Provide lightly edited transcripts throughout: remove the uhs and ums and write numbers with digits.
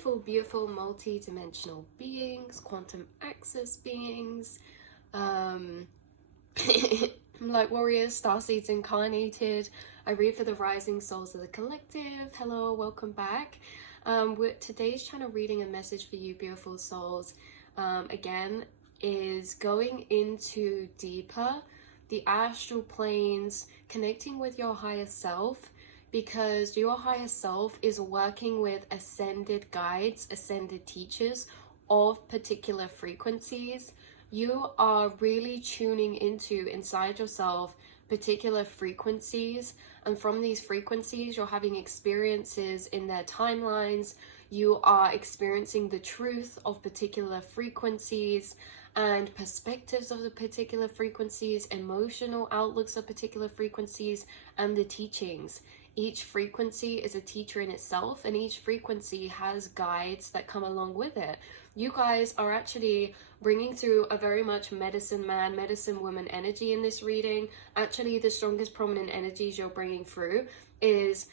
beautiful, beautiful multi-dimensional beings, quantum access beings, light warriors, starseeds incarnated. I read for the rising souls of the collective. Hello, welcome back. Today's channel reading and message for you, beautiful souls, again, is going into deeper, the astral planes, connecting with your higher self, because your higher self is working with ascended guides, ascended teachers of particular frequencies. You are really tuning into inside yourself particular frequencies, and from these frequencies you're having experiences in their timelines. You are experiencing the truth of particular frequencies and perspectives of the particular frequencies, emotional outlooks of particular frequencies, and the teachings. Each frequency is a teacher in itself, and each frequency has guides that come along with it. You guys are actually bringing through a very much medicine man, medicine woman energy in this reading. Actually, the strongest prominent energies you're bringing through is,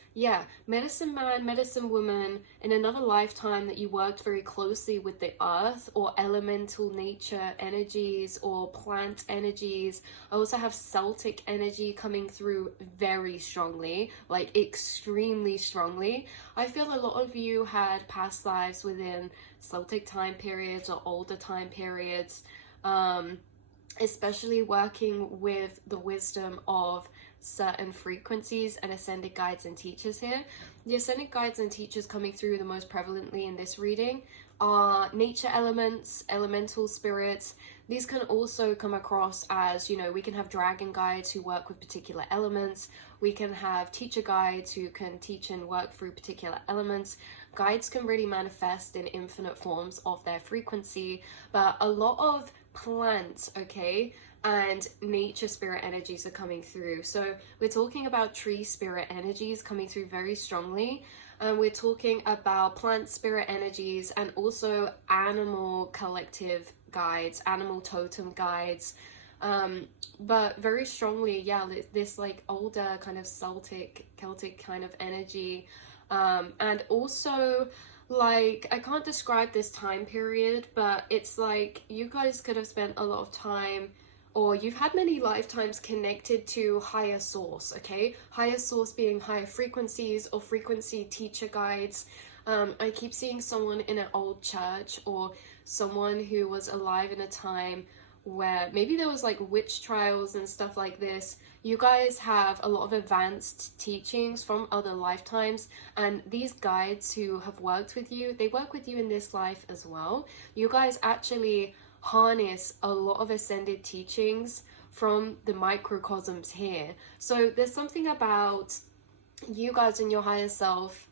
medicine man, medicine woman, in another lifetime that you worked very closely with the earth or elemental nature energies or plant energies. I also have Celtic energy coming through very strongly, like extremely strongly. I feel a lot of you had past lives within Celtic time periods or older time periods, especially working with the wisdom of certain frequencies and ascended guides and teachers here. The ascended guides and teachers coming through the most prevalently in this reading are nature elements, elemental spirits. These can also come across as, we can have dragon guides who work with particular elements. We can have teacher guides who can teach and work through particular elements. Guides can really manifest in infinite forms of their frequency, but a lot of plants, and nature spirit energies are coming through. So we're talking about tree spirit energies coming through very strongly, and we're talking about plant spirit energies and also animal collective guides, animal totem guides, but very strongly, this like older kind of Celtic, Celtic kind of energy, and also like, I can't describe this time period, but it's like you guys could have spent a lot of time, or you've had many lifetimes connected to higher source, higher source being higher frequencies or frequency teacher guides. I keep seeing someone in an old church, or someone who was alive in a time where maybe there was like witch trials and stuff like this. You guys have a lot of advanced teachings from other lifetimes, and these guides who have worked with you, they work with you in this life as well. You guys actually harness a lot of ascended teachings from the microcosms here. So there's something about you guys and your higher self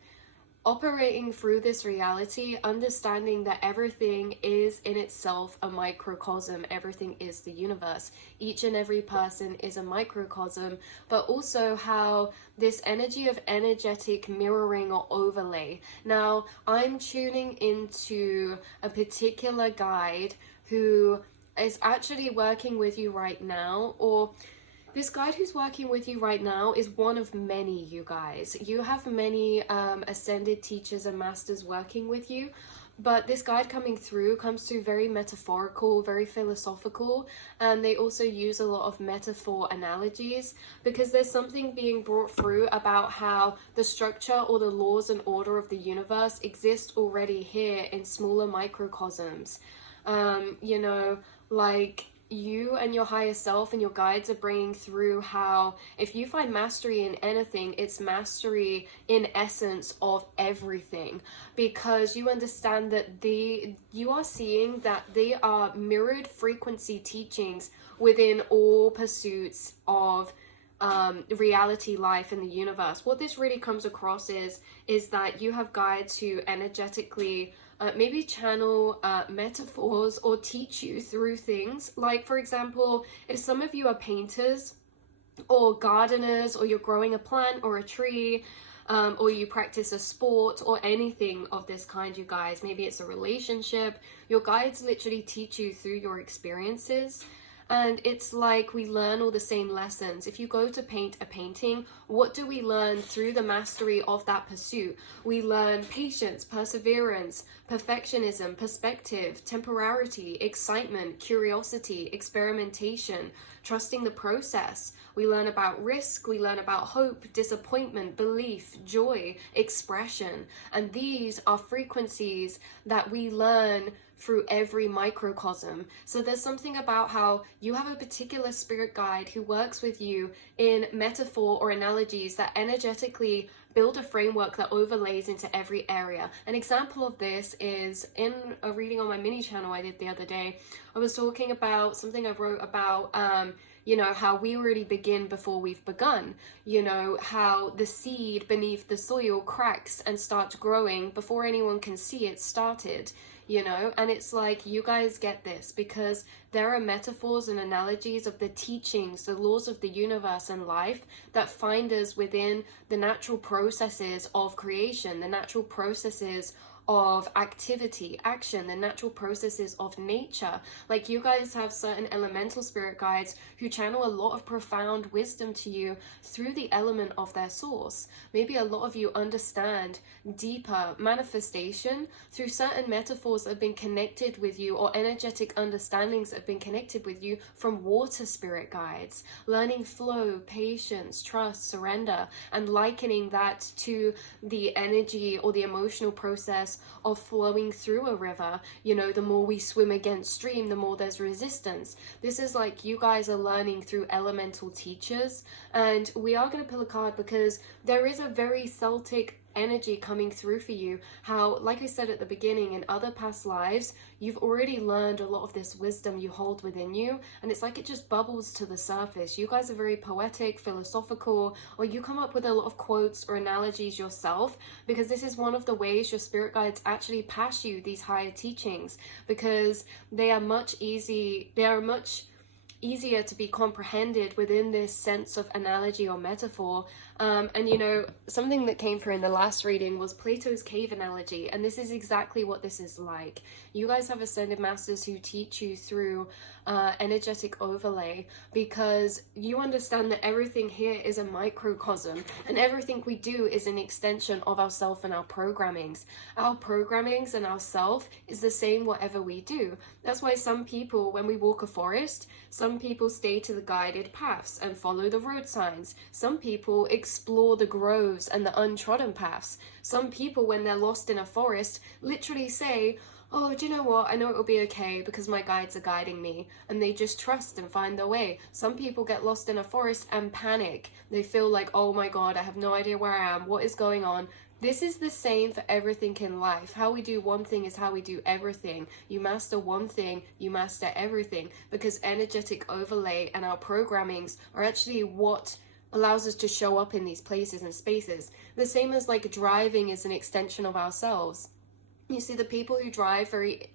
operating through this reality, understanding that everything is in itself a microcosm, everything is the universe, each and every person is a microcosm, but also how this energy of energetic mirroring or overlay. Now, I'm tuning into a particular guide who is actually working with you right now, or this guide who's working with you right now is one of many, you guys. You have many ascended teachers and masters working with you, but this guide coming through comes through very metaphorical, very philosophical, and they also use a lot of metaphor analogies, because there's something being brought through about how the structure or the laws and order of the universe exist already here in smaller microcosms. Like, you and your higher self and your guides are bringing through how if you find mastery in anything, it's mastery in essence of everything, because you understand that you are seeing that they are mirrored frequency teachings within all pursuits of reality, life, in the universe. What this really comes across is that you have guides who energetically maybe channel metaphors or teach you through things. Like, for example, if some of you are painters or gardeners, or you're growing a plant or a tree, or you practice a sport or anything of this kind, you guys, maybe it's a relationship, your guides literally teach you through your experiences. And it's like we learn all the same lessons. If you go to paint a painting, what do we learn through the mastery of that pursuit? We learn patience, perseverance, perfectionism, perspective, temporality, excitement, curiosity, experimentation, trusting the process. We learn about risk, we learn about hope, disappointment, belief, joy, expression. And these are frequencies that we learn through every microcosm. So there's something about how you have a particular spirit guide who works with you in metaphor or analogies that energetically build a framework that overlays into every area. An example of this is in a reading on my mini channel I did the other day. I was talking about something I wrote about how we already begin before we've begun. How the seed beneath the soil cracks and starts growing before anyone can see it started. And it's like, you guys get this because there are metaphors and analogies of the teachings, the laws of the universe and life that find us within the natural processes of creation, the natural processes of activity, action, the natural processes of nature. Like, you guys have certain elemental spirit guides who channel a lot of profound wisdom to you through the element of their source. Maybe a lot of you understand deeper manifestation through certain metaphors that have been connected with you, or energetic understandings that have been connected with you from water spirit guides. Learning flow, patience, trust, surrender, and likening that to the energy or the emotional process of flowing through a river. The more we swim against stream, the more there's resistance. This is like, you guys are learning through elemental teachers. And we are going to pull a card because there is a very Celtic energy coming through for you. How, like I said at the beginning, in other past lives, you've already learned a lot of this wisdom you hold within you, and it's like it just bubbles to the surface. You guys are very poetic, philosophical, or you come up with a lot of quotes or analogies yourself, because this is one of the ways your spirit guides actually pass you these higher teachings, because they are much easier to be comprehended within this sense of analogy or metaphor. Something that came through in the last reading was Plato's cave analogy, and this is exactly what this is like. You guys have ascended masters who teach you through energetic overlay, because you understand that everything here is a microcosm, and everything we do is an extension of ourself and our programmings. Our programmings and our self is the same whatever we do. That's why some people, when we walk a forest, some people stay to the guided paths and follow the road signs. Some people explore the groves and the untrodden paths. Some people, when they're lost in a forest, literally say, oh, do you know what? I know it will be okay because my guides are guiding me. And they just trust and find their way. Some people get lost in a forest and panic. They feel like, oh my God, I have no idea where I am. What is going on? This is the same for everything in life. How we do one thing is how we do everything. You master one thing, you master everything, because energetic overlay and our programmings are actually what allows us to show up in these places and spaces. The same as like driving is an extension of ourselves. You see, the people who drive very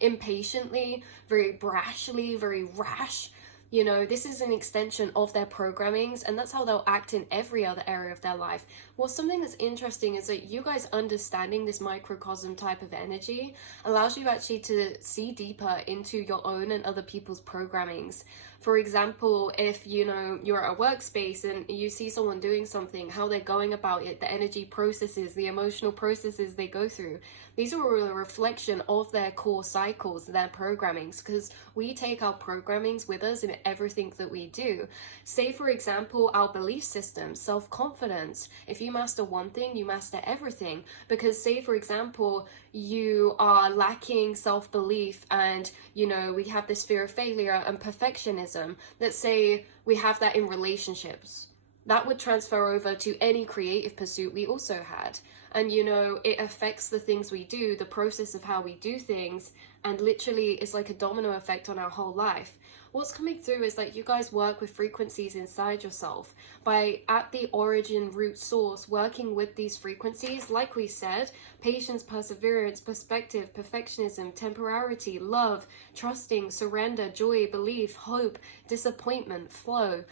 impatiently, very brashly, very rash, this is an extension of their programmings, and that's how they'll act in every other area of their life. Well, something that's interesting is that you guys understanding this microcosm type of energy allows you actually to see deeper into your own and other people's programmings. For example, if you're at a workspace and you see someone doing something, how they're going about it, the energy processes, the emotional processes they go through, these are a reflection of their core cycles, their programmings, because we take our programmings with us in everything that we do. Say, for example, our belief system, self-confidence. If you master one thing, you master everything. Because say, for example, you are lacking self-belief and, we have this fear of failure and perfectionism. Let's say we have that in relationships. That would transfer over to any creative pursuit we also had. And, it affects the things we do, the process of how we do things, and literally it's like a domino effect on our whole life. What's coming through is that you guys work with frequencies inside yourself by, at the origin root source, working with these frequencies, like we said, patience, perseverance, perspective, perfectionism, temporality, love, trusting, surrender, joy, belief, hope, disappointment, flow.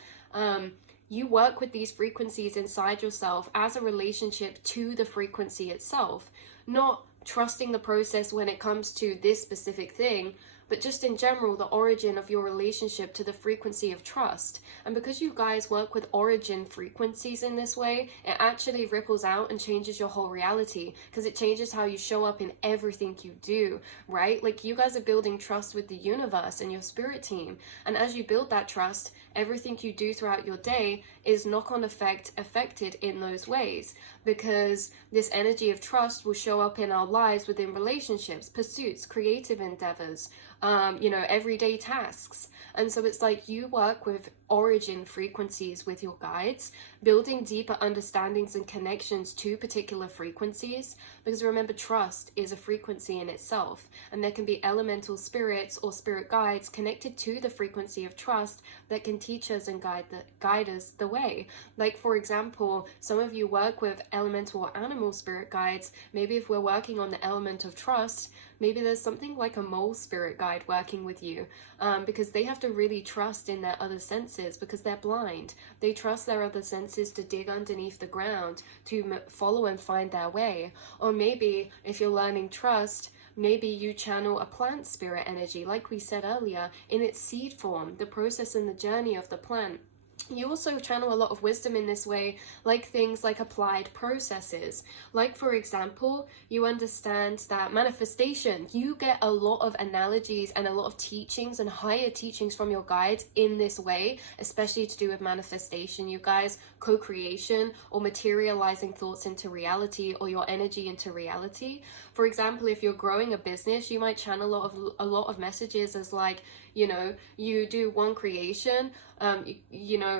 You work with these frequencies inside yourself as a relationship to the frequency itself, not trusting the process when it comes to this specific thing, but just in general, the origin of your relationship to the frequency of trust. And because you guys work with origin frequencies in this way, it actually ripples out and changes your whole reality, because it changes how you show up in everything you do, right? Like, you guys are building trust with the universe and your spirit team. And as you build that trust, everything you do throughout your day is knock-on effect affected in those ways, because this energy of trust will show up in our lives within relationships, pursuits, creative endeavors, everyday tasks. And so it's like you work with origin frequencies with your guides, building deeper understandings and connections to particular frequencies, because remember, trust is a frequency in itself, and there can be elemental spirits or spirit guides connected to the frequency of trust that can teach us and guide us the way. Like, for example, some of you work with elemental or animal spirit guides. Maybe if we're working on the element of trust, maybe there's something like a mole spirit guide working with you, because they have to really trust in their other senses, because they're blind. They trust their other senses to dig underneath the ground, to follow and find their way. Or maybe if you're learning trust, maybe you channel a plant spirit energy, like we said earlier, in its seed form, the process and the journey of the plant. You also channel a lot of wisdom in this way, like things like applied processes. Like, for example, you understand that manifestation, you get a lot of analogies and a lot of teachings and higher teachings from your guides in this way, especially to do with manifestation, you guys, co-creation, or materializing thoughts into reality, or your energy into reality. For example, if you're growing a business, you might channel a lot of messages as like, you do one creation,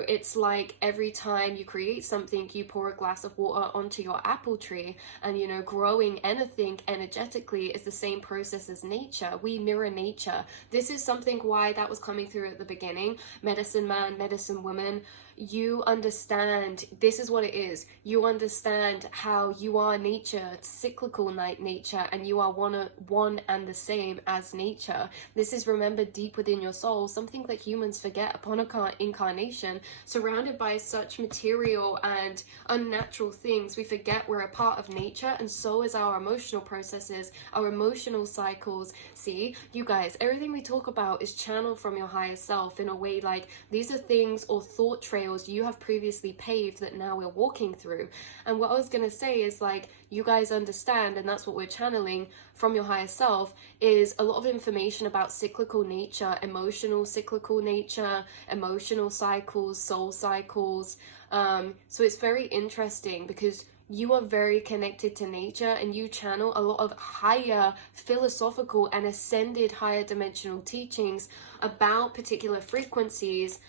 it's like every time you create something, you pour a glass of water onto your apple tree, and growing anything energetically is the same process as nature. We mirror nature. This is something why that was coming through at the beginning. Medicine man, medicine woman, you understand this is what it is. You understand how you are nature, cyclical nature, and you are one and the same as nature. This is remembered deep within your soul, something that humans forget upon incarnation. Surrounded by such material and unnatural things, we forget we're a part of nature, and so is our emotional processes, our emotional cycles. See, you guys, everything we talk about is channeled from your higher self in a way like these are things or thought trails you have previously paved that now we're walking through. And what I was going to say is, like, you guys understand, and that's what we're channeling from your higher self, is a lot of information about cyclical nature, emotional cyclical nature, emotional cycles, soul cycles. So it's very interesting because you are very connected to nature, and you channel a lot of higher philosophical and ascended higher dimensional teachings about particular frequencies,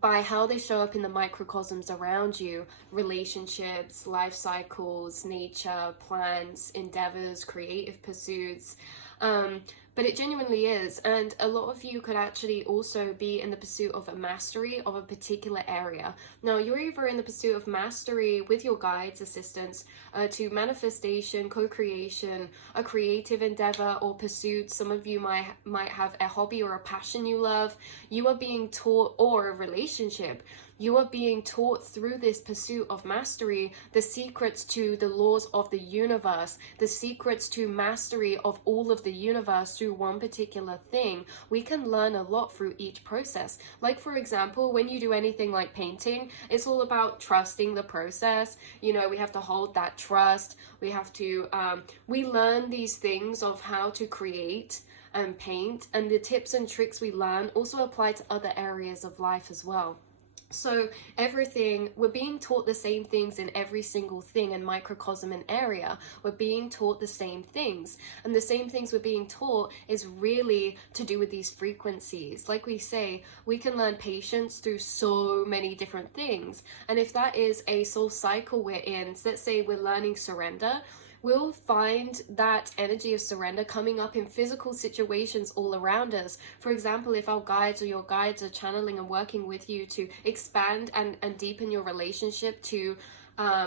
by how they show up in the microcosms around you, relationships, life cycles, nature, plants, endeavors, creative pursuits. But it genuinely is, and a lot of you could actually also be in the pursuit of a mastery of a particular area. Now, you're either in the pursuit of mastery with your guides, assistants, to manifestation, co-creation, a creative endeavor or pursuit. Some of you might have a hobby or a passion you love. You are being taught, or a relationship. You are being taught through this pursuit of mastery the secrets to the laws of the universe, the secrets to mastery of all of the universe through one particular thing. We can learn a lot through each process. Like, for example, when you do anything like painting, it's all about trusting the process. We have to hold that trust. We have to, we learn these things of how to create and paint, and the tips and tricks we learn also apply to other areas of life as well. So everything, we're being taught the same things in every single thing and microcosm and area. We're being taught the same things, and the same things we're being taught is really to do with these frequencies. Like we say, we can learn patience through so many different things. And if that is a soul cycle we're in, so let's say we're learning surrender, we'll find that energy of surrender coming up in physical situations all around us. For example, if our guides or your guides are channeling and working with you to expand and deepen your relationship to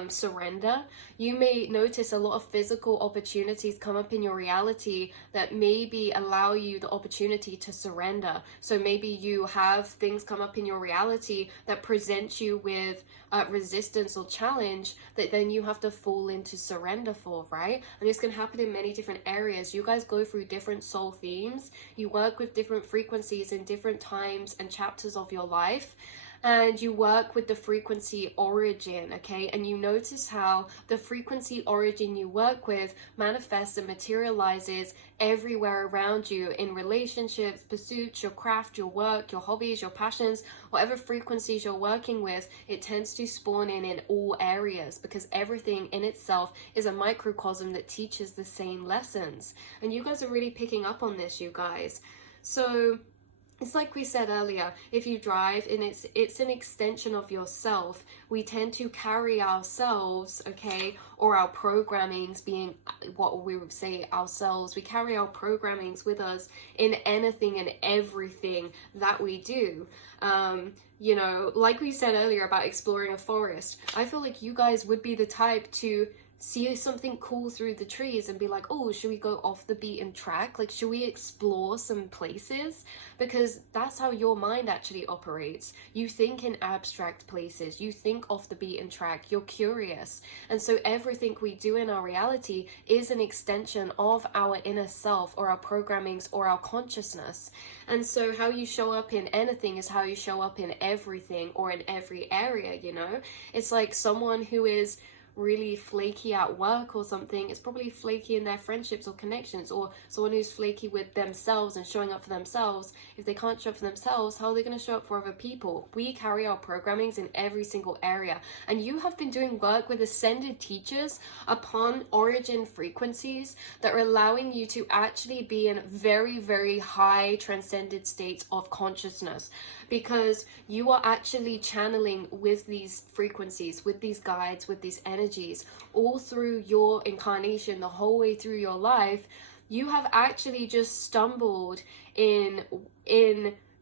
surrender. You may notice a lot of physical opportunities come up in your reality that maybe allow you the opportunity to surrender. So maybe you have things come up in your reality that present you with resistance or challenge that then you have to fall into surrender for, right? And this can happen in many different areas. You guys go through different soul themes. You work with different frequencies in different times and chapters of your life. And you work with the frequency origin, okay? And you notice how the frequency origin you work with manifests and materializes everywhere around you in relationships, pursuits, your craft, your work, your hobbies, your passions, whatever frequencies you're working with, it tends to spawn in all areas because everything in itself is a microcosm that teaches the same lessons. And you guys are really picking up on this, you guys. So it's like we said earlier, if you drive and it's an extension of yourself, we tend to carry ourselves, okay, or our programmings, being what we would say ourselves, we carry our programmings with us in anything and everything that we do. You know, like we said earlier about exploring a forest, I feel like you guys would be the type to see something cool through the trees and be like, oh, should we go off the beaten track? Like, should we explore some places? Because that's how your mind actually operates. You think in abstract places, you think off the beaten track, you're curious. And so everything we do in our reality is an extension of our inner self or our programmings or our consciousness. And so how you show up in anything is how you show up in everything or in every area, you know? It's like someone who is really flaky at work or something, it's probably flaky in their friendships or connections, or someone who's flaky with themselves and showing up for themselves. If they can't show up for themselves, how are they going to show up for other people? We carry our programmings in every single area, and you have been doing work with ascended teachers upon origin frequencies that are allowing you to actually be in very, very high transcended states of consciousness, because you are actually channeling with these frequencies, with these guides, with these energies all through your incarnation, the whole way through your life. You have actually just stumbled in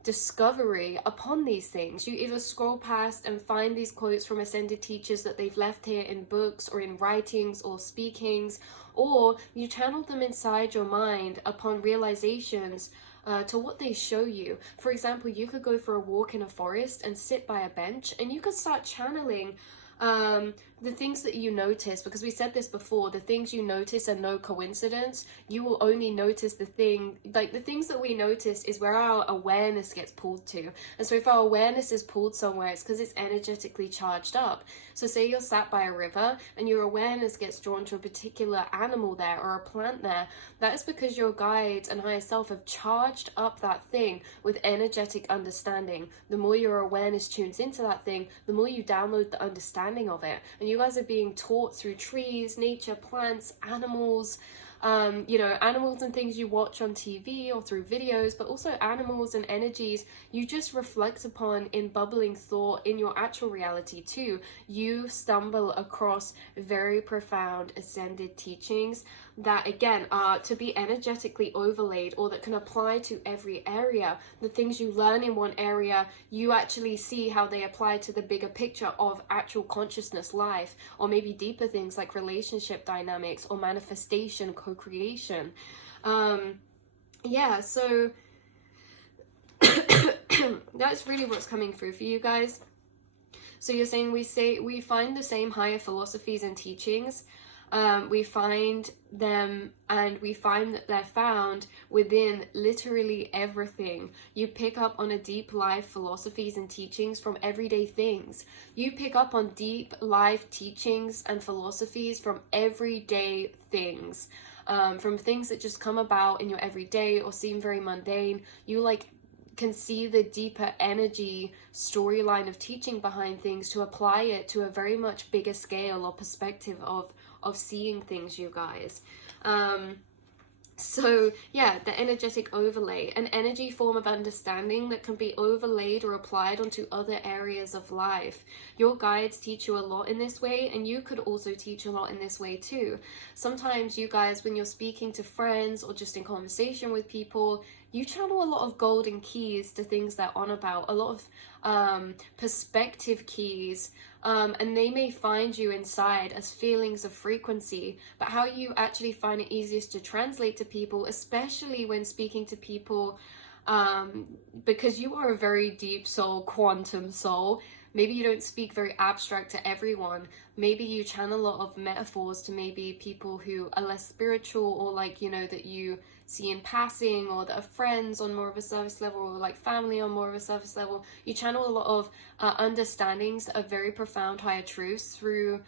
discovery upon these things. You either scroll past and find these quotes from ascended teachers that they've left here in books or in writings or speakings, or you channel them inside your mind upon realizations to what they show you. For example, you could go for a walk in a forest and sit by a bench, and you could start channeling the things that you notice, because we said this before, the things you notice are no coincidence. You will only notice the thing, like the things that we notice is where our awareness gets pulled to. And so if our awareness is pulled somewhere, it's because it's energetically charged up. So say you're sat by a river and your awareness gets drawn to a particular animal there or a plant there, that is because your guides and higher self have charged up that thing with energetic understanding. The more your awareness tunes into that thing, the more you download the understanding of it. And you guys are being taught through trees, nature, plants, animals, you know, animals and things you watch on TV or through videos, but also animals and energies you just reflect upon in bubbling thought in your actual reality too. You stumble across very profound ascended teachings that again are to be energetically overlaid, or that can apply to every area. The things you learn in one area, you actually see how they apply to the bigger picture of actual consciousness life, or maybe deeper things like relationship dynamics or manifestation, co-creation. Yeah, so that's really what's coming through for you guys. So you're saying we find the same higher philosophies and teachings. We find them, and we find that they're found within literally everything. You pick up on a deep life philosophies and teachings from everyday things. You pick up on deep life teachings and philosophies from everyday things, from things that just come about in your everyday or seem very mundane. You can see the deeper energy storyline of teaching behind things to apply it to a very much bigger scale or perspective of seeing things, you guys. So yeah, the energetic overlay, an energy form of understanding that can be overlaid or applied onto other areas of life. Your guides teach you a lot in this way, and you could also teach a lot in this way too. Sometimes you guys, when you're speaking to friends or just in conversation with people, you channel a lot of golden keys to things they're on about, a lot of perspective keys, and they may find you inside as feelings of frequency, but how you actually find it easiest to translate to people, especially when speaking to people, because you are a very deep soul, quantum soul. Maybe you don't speak very abstract to everyone. Maybe you channel a lot of metaphors to maybe people who are less spiritual, or like, you know, that you see in passing, or that are friends on more of a surface level, or like family on more of a surface level. You channel a lot of understandings of very profound higher truths through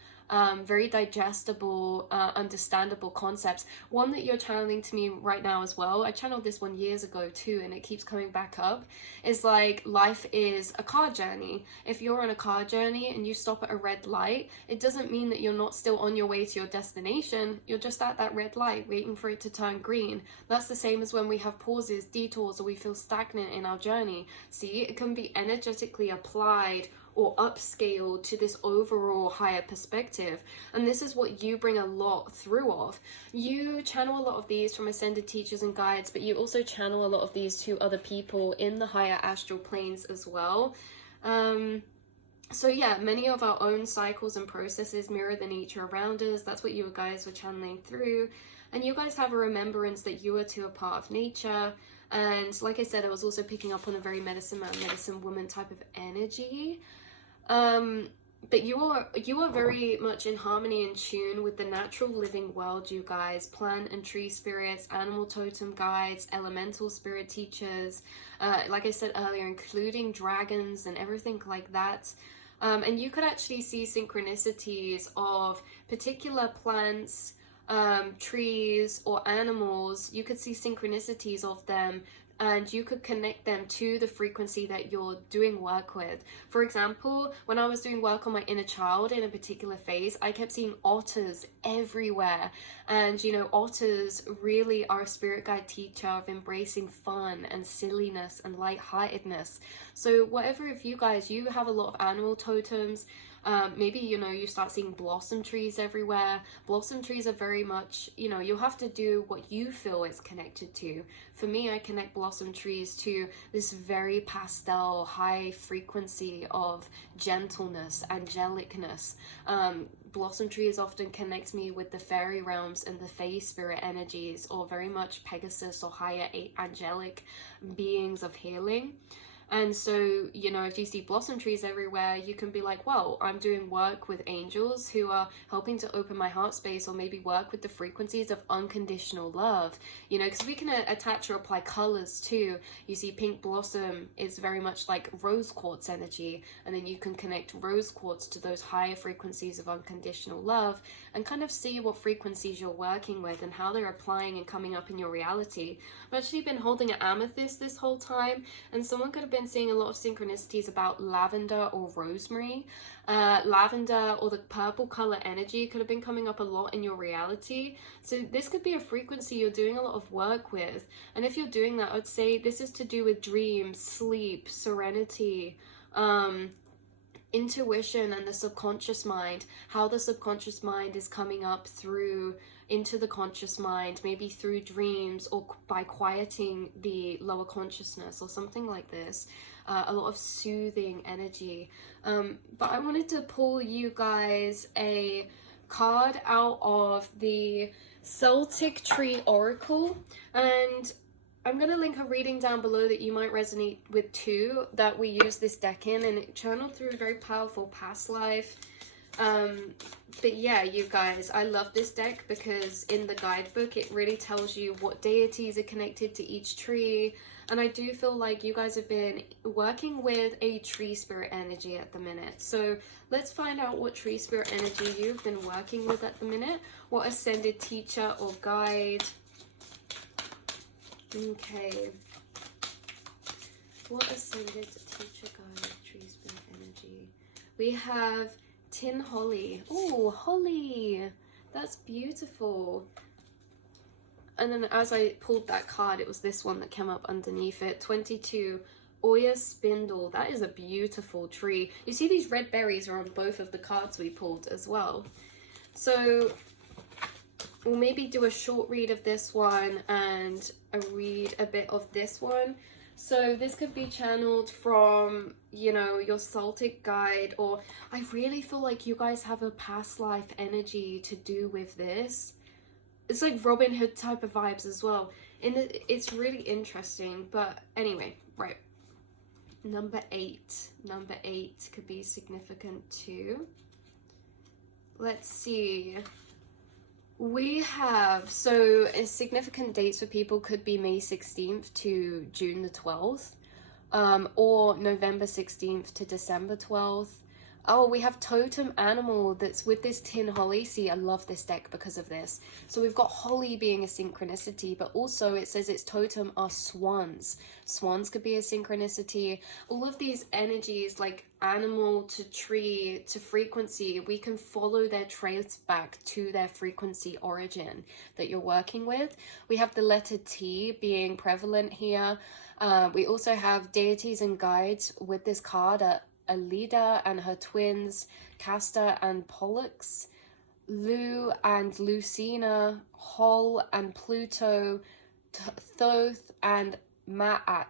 very digestible, understandable concepts. One that you're channeling to me right now as well, I channeled this one years ago too, and it keeps coming back up, is like, life is a car journey. If you're on a car journey and you stop at a red light, it doesn't mean that you're not still on your way to your destination. You're just at that red light waiting for it to turn green. That's the same as when we have pauses, detours, or we feel stagnant in our journey. See, it can be energetically applied or upscaled to this overall higher perspective. And this is what you bring a lot through of. You channel a lot of these from ascended teachers and guides, but you also channel a lot of these to other people in the higher astral planes as well. So yeah, many of our own cycles and processes mirror the nature around us. That's what you guys were channeling through. And you guys have a remembrance that you are too a part of nature. And like I said, I was also picking up on a very medicine man, medicine woman type of energy. But you are very much in harmony and tune with the natural living world, you guys. Plant and tree spirits, animal totem guides, elemental spirit teachers, like I said earlier, including dragons and everything like that. And you could actually see synchronicities of particular plants, trees, or animals. You could see synchronicities of them, and you could connect them to the frequency that you're doing work with. For example, when I was doing work on my inner child in a particular phase, I kept seeing otters everywhere. And you know, otters really are a spirit guide teacher of embracing fun and silliness and lightheartedness. So whatever, if you guys, you have a lot of animal totems, maybe, you know, you start seeing blossom trees everywhere. Blossom trees are very much, you know, you'll have to do what you feel it's connected to. For me, I connect blossom trees to this very pastel, high frequency of gentleness, angelicness. Blossom trees often connect me with the fairy realms and the fae spirit energies, or very much Pegasus or higher angelic beings of healing. And so, you know, if you see blossom trees everywhere, you can be like, well, I'm doing work with angels who are helping to open my heart space, or maybe work with the frequencies of unconditional love, you know, because we can attach or apply colors too. You see pink blossom is very much like rose quartz energy, and then you can connect rose quartz to those higher frequencies of unconditional love and kind of see what frequencies you're working with and how they're applying and coming up in your reality. I've actually been holding an amethyst this whole time, and someone could have been seeing a lot of synchronicities about lavender or rosemary. Lavender or the purple color energy could have been coming up a lot in your reality. So this could be a frequency you're doing a lot of work with. And if you're doing that, I would say this is to do with dreams, sleep, serenity, intuition, and the subconscious mind. How the subconscious mind is coming up through into the conscious mind, maybe through dreams, or by quieting the lower consciousness or something like this. A lot of soothing energy. But I wanted to pull you guys a card out of the Celtic Tree Oracle, and I'm going to link a reading down below that you might resonate with too, that we use this deck in, and it channeled through a very powerful past life. But yeah, you guys, I love this deck because in the guidebook it really tells you what deities are connected to each tree, and I do feel like you guys have been working with a tree spirit energy at the minute. So let's find out what tree spirit energy you've been working with at the minute, what ascended teacher or guide. Okay, what ascended teacher, guide, tree spirit energy? We have Tin Holly. Oh, holly, that's beautiful. And then as I pulled that card, it was this one that came up underneath it. 22, Oya Spindle. That is a beautiful tree. You see these red berries are on both of the cards we pulled as well. So we'll maybe do a short read of this one and a read a bit of this one. So this could be channeled from, you know, your Celtic guide, or I really feel like you guys have a past life energy to do with this. It's like Robin Hood type of vibes as well. It's really interesting. But anyway, right. Number 8. Number 8 could be significant too. Let's see. We have, so significant dates for people could be May 16th to June the 12th, or November 16th to December 12th. Oh, we have totem animal that's with this tin holly. See, I love this deck because of this. So we've got holly being a synchronicity, but also it says its totem are swans. Swans could be a synchronicity. All of these energies, like animal to tree to frequency, we can follow their trace back to their frequency origin that you're working with. We have the letter T being prevalent here. We also have deities and guides with this card at Alida and her twins, Castor and Pollux, Lu and Lucina, Hol and Pluto, Thoth and Maat,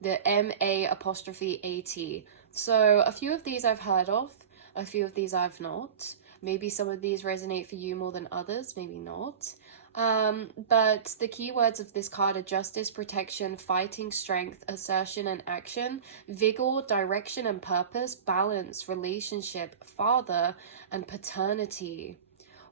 the M-A'-A-T. So a few of these I've heard of, a few of these I've not. Maybe some of these resonate for you more than others, maybe not. But the keywords of this card are justice, protection, fighting, strength, assertion and action, vigor, direction and purpose, balance, relationship, father, and paternity.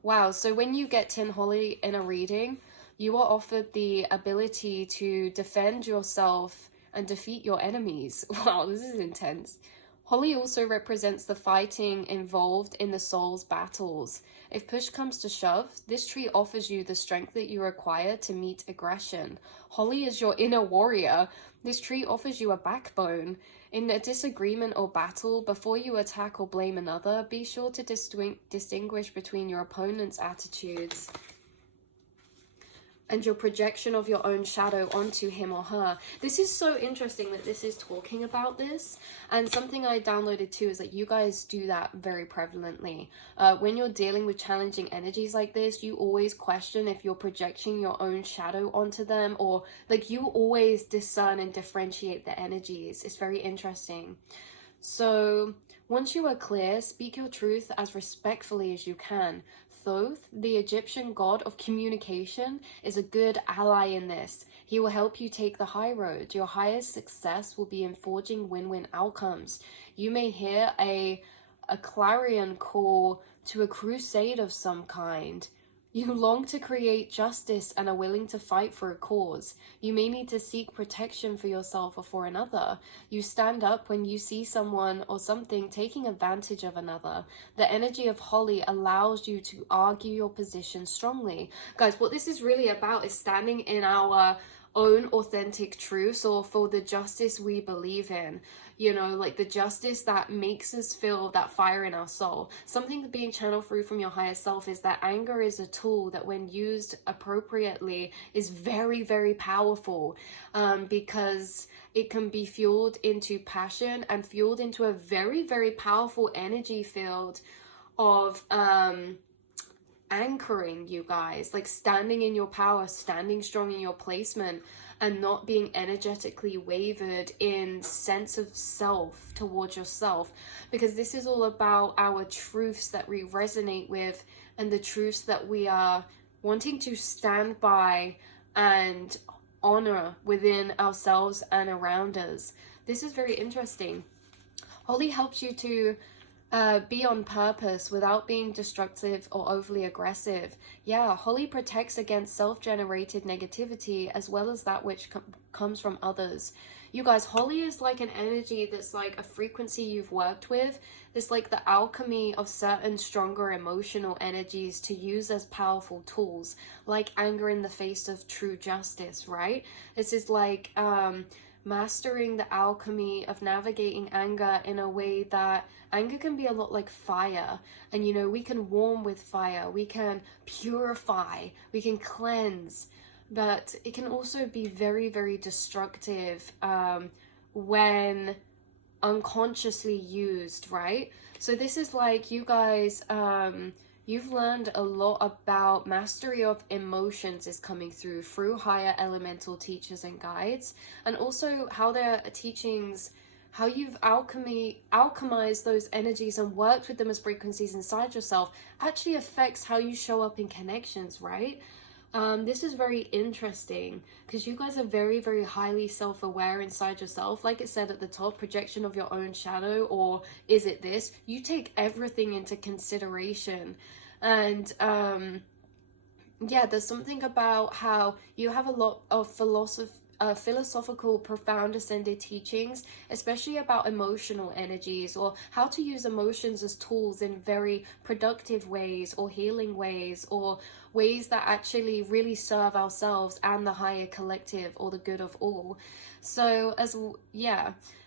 Wow, so when you get Tin Holly in a reading, you are offered the ability to defend yourself and defeat your enemies. Wow, this is intense. Holly also represents the fighting involved in the soul's battles. If push comes to shove, this tree offers you the strength that you require to meet aggression. Holly is your inner warrior. This tree offers you a backbone. In a disagreement or battle, before you attack or blame another, be sure to distinguish between your opponent's attitudes and your projection of your own shadow onto him or her. This is so interesting that this is talking about this, and something I downloaded too is that you guys do that very prevalently. When you're dealing with challenging energies like this, you always question if you're projecting your own shadow onto them, or like you always discern and differentiate the energies. It's very interesting. So once you are clear, speak your truth as respectfully as you can. Thoth, the Egyptian god of communication, is a good ally in this. He will help you take the high road. Your highest success will be in forging win-win outcomes. You may hear a clarion call to a crusade of some kind. You long to create justice and are willing to fight for a cause. You may need to seek protection for yourself or for another. You stand up when you see someone or something taking advantage of another. The energy of Holly allows you to argue your position strongly. Guys, what this is really about is standing in our own authentic truths, or for the justice we believe in. You know, like the justice that makes us feel that fire in our soul. Something being channeled through from your higher self is that anger is a tool that, when used appropriately, is very, very powerful, because it can be fueled into passion and fueled into a very, very powerful energy field of anchoring, you guys, like standing in your power, standing strong in your placement, and not being energetically wavered in sense of self towards yourself, because this is all about our truths that we resonate with and the truths that we are wanting to stand by and honor within ourselves and around us. This is very interesting. Holly helps you to be on purpose without being destructive or overly aggressive. Yeah, Holly protects against self-generated negativity as well as that which comes from others. You guys, Holly is like an energy that's like a frequency you've worked with. It's like the alchemy of certain stronger emotional energies to use as powerful tools, like anger in the face of true justice, right? This is like mastering the alchemy of navigating anger in a way that anger can be a lot like fire, and you know, we can warm with fire, we can purify, we can cleanse, but it can also be very, very destructive when unconsciously used, right? So this is like you guys you've learned a lot about mastery of emotions is coming through higher elemental teachers and guides, and also how their teachings, how you've alchemized those energies and worked with them as frequencies inside yourself actually affects how you show up in connections, right? This is very interesting because you guys are very, very highly self-aware inside yourself. Like it said at the top, projection of your own shadow, or is it this? You take everything into consideration. And yeah, there's something about how you have a lot of philosophical, profound ascended teachings, especially about emotional energies or how to use emotions as tools in very productive ways or healing ways or ways that actually really serve ourselves and the higher collective or the good of all. So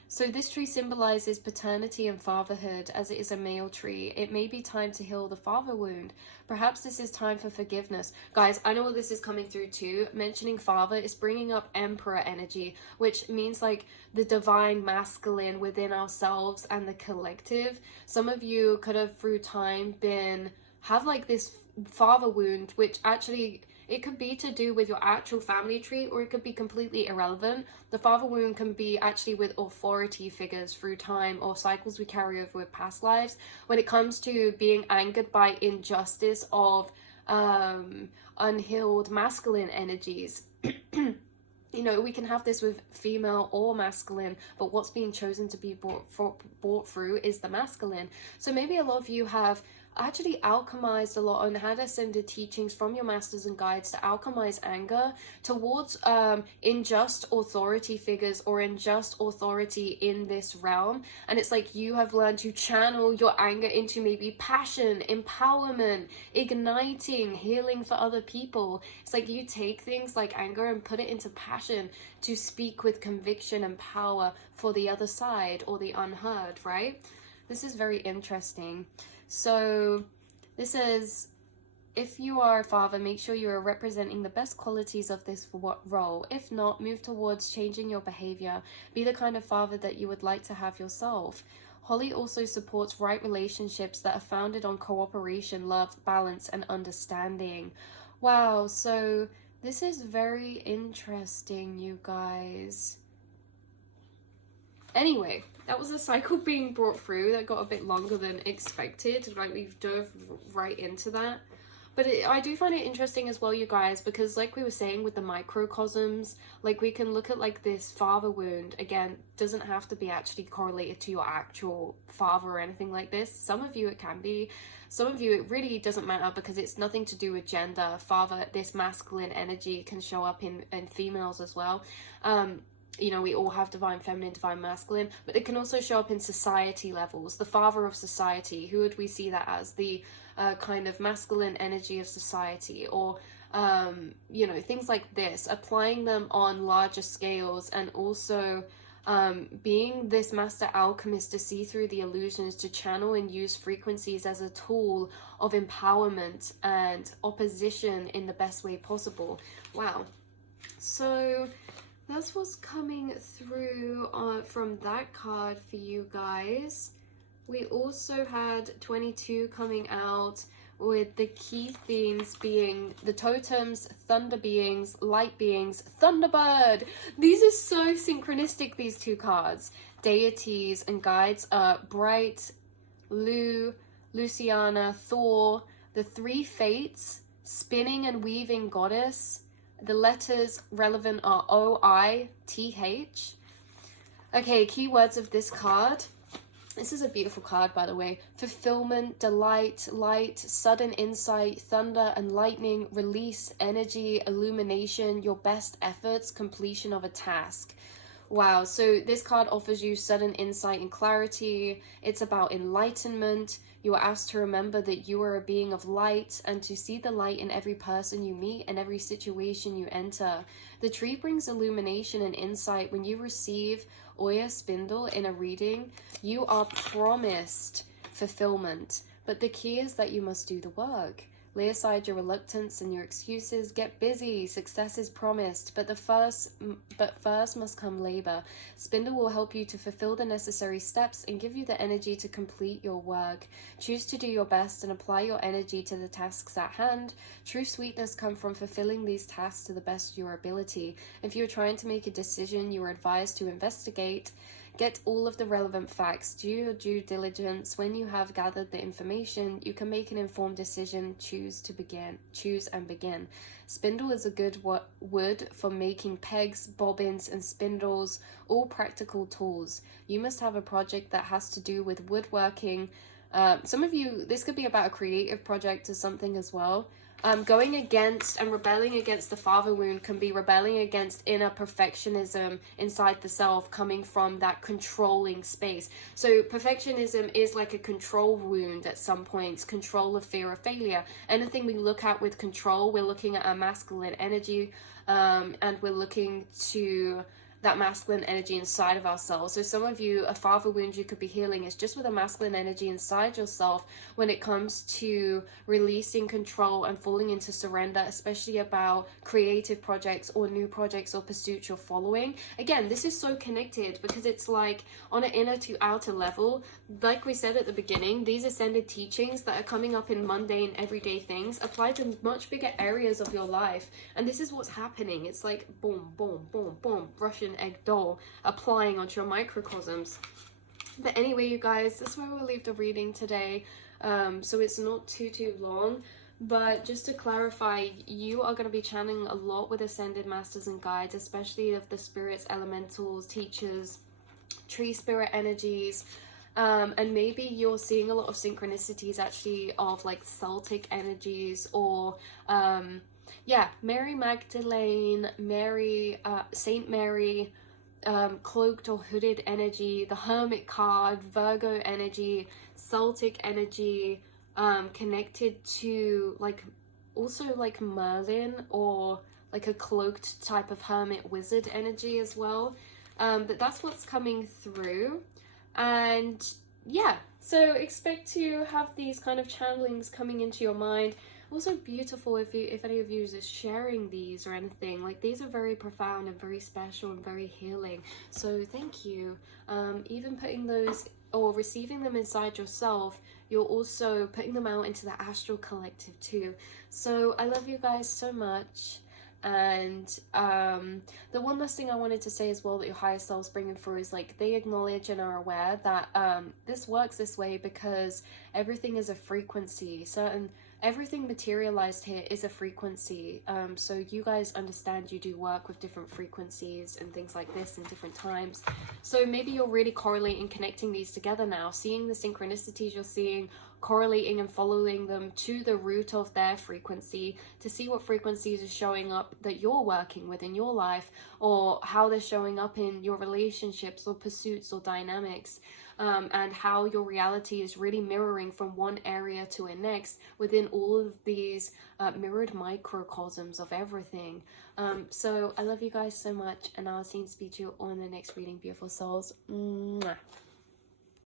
so this tree symbolizes paternity and fatherhood, as it is a male tree. It may be time to heal the father wound. Perhaps this is time for forgiveness. Guys, I know this is coming through too. Mentioning father is bringing up emperor energy, which means like the divine masculine within ourselves and the collective. Some of you could have through time have like this father wound, which actually it could be to do with your actual family tree, or it could be completely irrelevant. The father wound can be actually with authority figures through time or cycles we carry over with past lives. When it comes to being angered by injustice of unhealed masculine energies, you know, we can have this with female or masculine, but what's being chosen to be brought through is the masculine. So maybe a lot of you have actually alchemized a lot and had ascended teachings from your masters and guides to alchemize anger towards unjust authority figures or unjust authority in this realm. And it's like you have learned to channel your anger into maybe passion, empowerment, igniting, healing for other people. It's like you take things like anger and put it into passion to speak with conviction and power for the other side or the unheard, right? This is very interesting. So this is, if you are a father, make sure you are representing the best qualities of this role. If not, move towards changing your behavior. Be the kind of father that you would like to have yourself. Holly also supports right relationships that are founded on cooperation, love, balance, and understanding. Wow, so this is very interesting, you guys. Anyway, that was a cycle being brought through that got a bit longer than expected. Like, we've dove right into that. But I do find it interesting as well, you guys, because like we were saying with the microcosms, like we can look at like this father wound. Again, doesn't have to be actually correlated to your actual father or anything like this. Some of you it can be. Some of you it really doesn't matter because it's nothing to do with gender. Father, this masculine energy can show up in females as well. You know, we all have divine feminine, divine masculine, but it can also show up in society levels. The father of society, who would we see that as? The kind of masculine energy of society, or you know, things like this, applying them on larger scales, and also being this master alchemist to see through the illusions, to channel and use frequencies as a tool of empowerment and opposition in the best way possible. Wow. So that's what's coming through from that card for you guys. We also had 22 coming out with the key themes being the totems, thunder beings, light beings, Thunderbird. These are so synchronistic, these two cards. Deities and guides are Bright, Luciana, Thor, the three fates, spinning and weaving goddess. The letters relevant are O-I-T-H. Okay, keywords of this card. This is a beautiful card, by the way. Fulfillment, delight, light, sudden insight, thunder and lightning, release, energy, illumination, your best efforts, completion of a task. Wow, so this card offers you sudden insight and clarity. It's about enlightenment. You are asked to remember that you are a being of light and to see the light in every person you meet and every situation you enter. The tree brings illumination and insight. When you receive Oya Spindle in a reading, you are promised fulfillment. But the key is that you must do the work. Lay aside your reluctance and your excuses. Get busy. Success is promised, but first must come labor. Spindle will help you to fulfill the necessary steps and give you the energy to complete your work. Choose to do your best and apply your energy to the tasks at hand. True sweetness comes from fulfilling these tasks to the best of your ability. If you're trying to make a decision, you are advised to investigate. Get all of the relevant facts. Do your due diligence. When you have gathered the information, you can make an informed decision. Choose and begin. Spindle is a good wood for making pegs, bobbins, and spindles, all practical tools. You must have a project that has to do with woodworking. Some of you, this could be about a creative project or something as well. Going against and rebelling against the father wound can be rebelling against inner perfectionism inside the self, coming from that controlling space. So perfectionism is like a control wound at some points, control of fear of failure. Anything we look at with control, we're looking at our masculine energy, and we're looking to that masculine energy inside of ourselves. So some of you, a father wound you could be healing is just with a masculine energy inside yourself when it comes to releasing control and falling into surrender, especially about creative projects or new projects or pursuits you're following. Again, this is so connected because it's like on an inner to outer level. Like we said at the beginning, these ascended teachings that are coming up in mundane everyday things apply to much bigger areas of your life. And this is what's happening. It's like boom, boom, boom, boom, Russian egg doll applying onto your microcosms. But anyway, you guys, this is where we'll leave the reading today. So it's not too long, but just to clarify, you are going to be channeling a lot with ascended masters and guides, especially of the spirits, elementals, teachers, tree spirit energies. And maybe you're seeing a lot of synchronicities actually of like Celtic energies, or Mary Magdalene, Saint Mary, cloaked or hooded energy, the Hermit card, Virgo energy, Celtic energy, connected to like also like Merlin, or like a cloaked type of hermit wizard energy as well. But that's what's coming through. And yeah, so expect to have these kind of channelings coming into your mind. Also beautiful if any of you is just sharing these or anything. Like, these are very profound and very special and very healing. So thank you. Even putting those or receiving them inside yourself, you're also putting them out into the astral collective too. So I love you guys so much. And the one last thing I wanted to say as well that your higher self's bringing through is like they acknowledge and are aware that this works this way because everything is a frequency. Everything materialized here is a frequency. So you guys understand you do work with different frequencies and things like this in different times. So maybe you're really correlating, connecting these together now, seeing the synchronicities you're seeing, correlating and following them to the root of their frequency to see what frequencies are showing up that you're working with in your life, or how they're showing up in your relationships or pursuits or dynamics. And how your reality is really mirroring from one area to the next within all of these mirrored microcosms of everything. So I love you guys so much, and I'll see and speak to you all in the next reading, beautiful souls. Mwah.